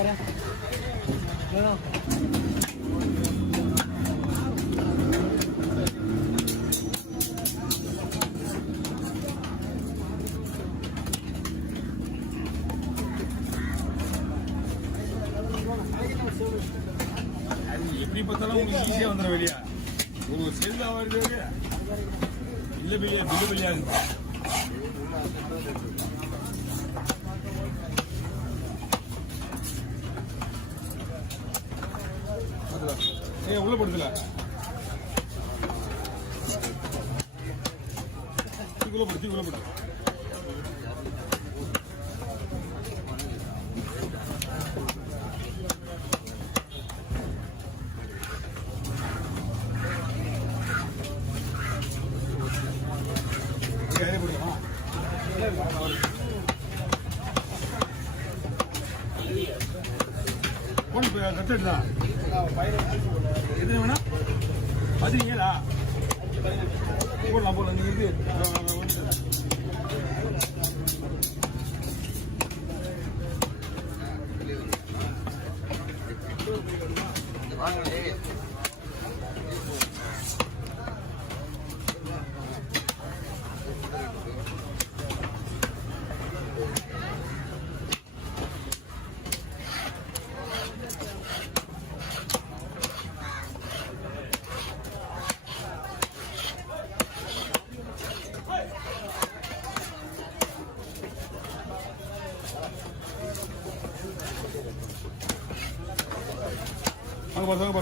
எப்படி பார்த்தாலும் உங்களுக்கு ஈஸியாக வந்துடும் வெளியா உங்களுக்கு செல்லாக வருது இல்லை பில்லியா பில்லு பில்லியா இருக்கு உள்ள படுத்தல உள்ள படுத்து கட்டுடா எது வேணா பதினீங்களா போடலாம் நீ இது அதுதான்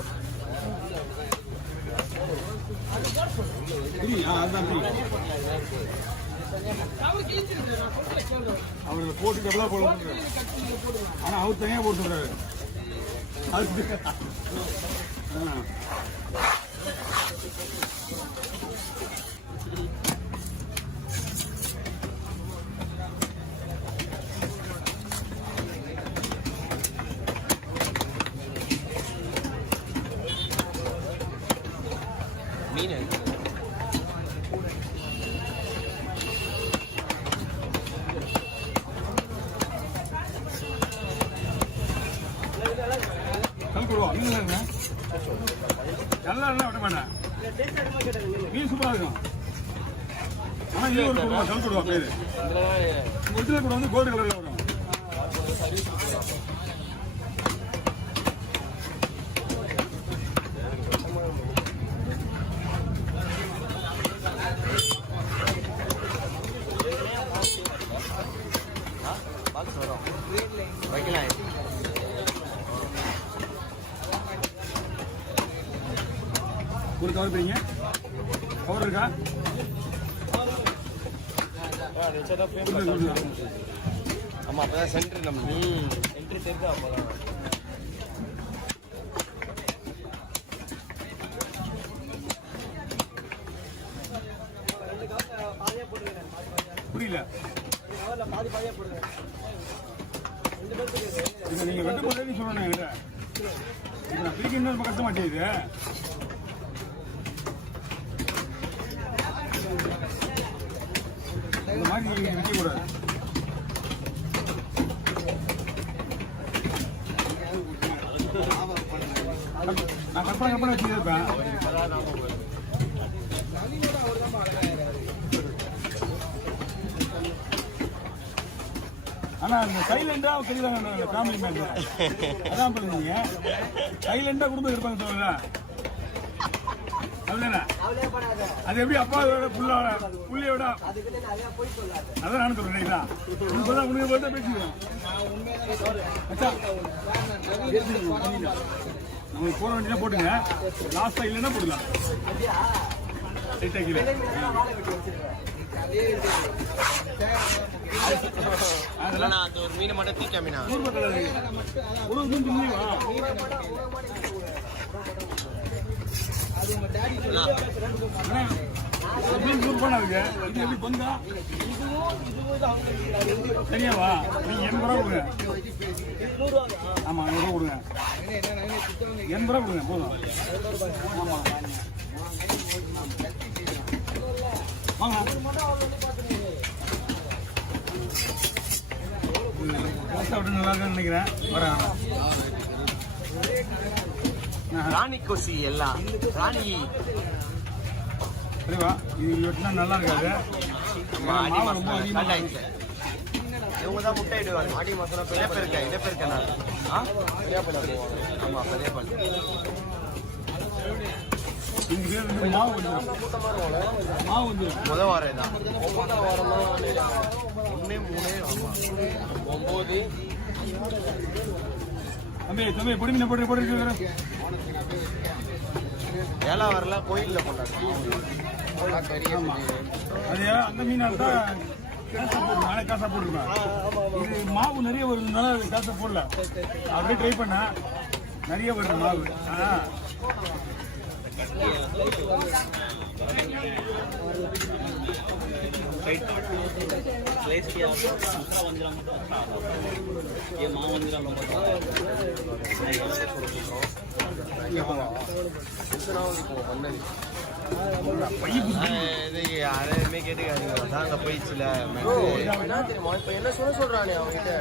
அவருக்கு போட்டு எவ்வளோ போட ஆனா அவர் தனியாக போட்டு சொல்றாரு மீன் கல்குருவா மீன் நல்லா விட மாட்டேன் மீன் சூப்பராக இருக்கும் ஆனால் இது ஒரு குருவா கல்குருவா பேரு ஒரிஜினல் கூட வந்து கோல்டு கலரில் வரும் ஒரு கவர் பிரிங்க கவர் இருக்கா ஆமா அப்பதான் சென்டர் நம்ம சென்டர் தெரிஞ்சா அப்பதான் புரியல நீங்க வெட்டு போடுறேன்னு சொல்லணும் என்கிட்ட நான் பிரிக்கணும் ரொம்ப கஷ்ட மாட்டேங்குது இந்த மாதிரி நீங்க விற்க கூடாது நான் கற்பனை வச்சுருப்பேன் ஆனா அந்த சைலண்டா தெரியுதாங்க ஃபேமிலி மேன் அதான் பண்ணுங்க சைலண்டா குடும்பம் இருப்பாங்க சொல்லுங்க அது எப்படி அப்பாவோட புள்ளியோட அதான் நானும் சொல்றேன் உனக்கு பேசிக்கிறோம் நம்மளுக்கு போட வேண்டியதான் போட்டுங்க லாஸ்டா இல்லைன்னா போடலாம் அதெல்லாம் ஒரு மீனை மட்டும் தீக்கா மீனா சரியாவா நீங்க 80 ரூபா கொடுங்க ஆமா 100 ரூபா கொடுங்க 80 ரூபா கொடுங்க போதும் ஆமா வாங்க சாப்பிட்டு நல்லா இருக்குன்னு நினைக்கிறேன். வரேன். ராணி கொசி எல்லாம் ராணி சரிவா, இது வெட்டினா நல்லா இருக்காது. மாவு ரொம்ப அதிகமாக இவங்க தான் முட்டை இடுவாங்க. ஆடி மாசம் இடப்பெருக்க நான் ஆமா பெரிய பல் மாவு வந்துடும். மாவு வந்துடும். முதல் வாரம் தான் 1 வாரம் தான் 1 3 ஆமா 9 தம்பி பொடி போட்டு 7 வரல கோயிலில் போட்டாங்க. அது அந்த மீனால் தான் காசா போட்டுருக்கேன். இது மாவு நிறைய வருதுனால அது காசை போடல. அப்படியே ட்ரை பண்ண நிறைய வருது மாவு. யாரையுமே கேட்டுக்காதீங்க. அதான் போயிடுச்சுல என்ன சொல்றானே அவங்ககிட்ட.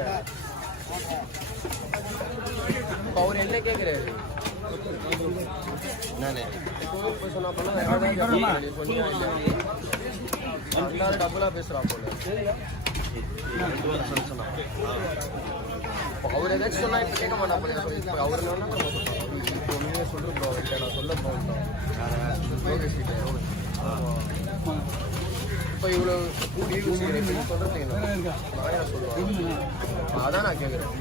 அவர் என்ன கேட்கிறாரு என்னன்னு சொன்னா டபுளா பேசுறான் போல. அவர் ஏதாச்சும் சொன்னா இப்ப கேட்க மாட்டா போல. இப்ப அவர் ஒண்ணுமே சொல்றோம் அவர்கிட்ட நான் சொல்ல போகிறோம். இப்ப இவ்வளவு சொல்றதுக்கு நாயா சொல்லுவாங்க. அதான் நான் கேட்கிறேன்.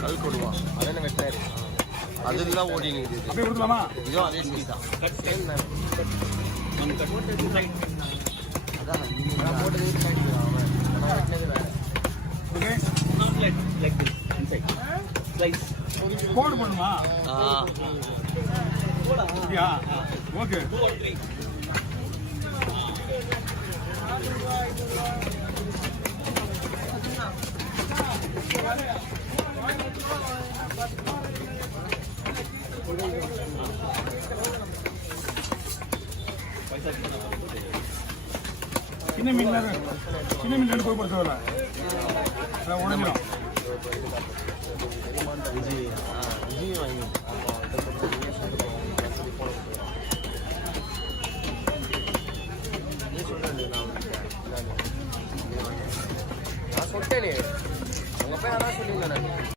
கல் கொடுவான் அதே வெட்டினாரு. அதுதான் ஓடி கொடுக்கலாமா? இதோ அதே ஸ்பீட் தான். அதான் போட்டது வெட்டினது வேற. கோடு பண்ணுமா? ஓகே. சின்ன மீன் ரெண்டு போய் படுத்த வரல உடஞ்சிடும். நான் சொல்லிட்டேனே உங்க போய் அதான் சொல்லியிருந்தேன் நான்.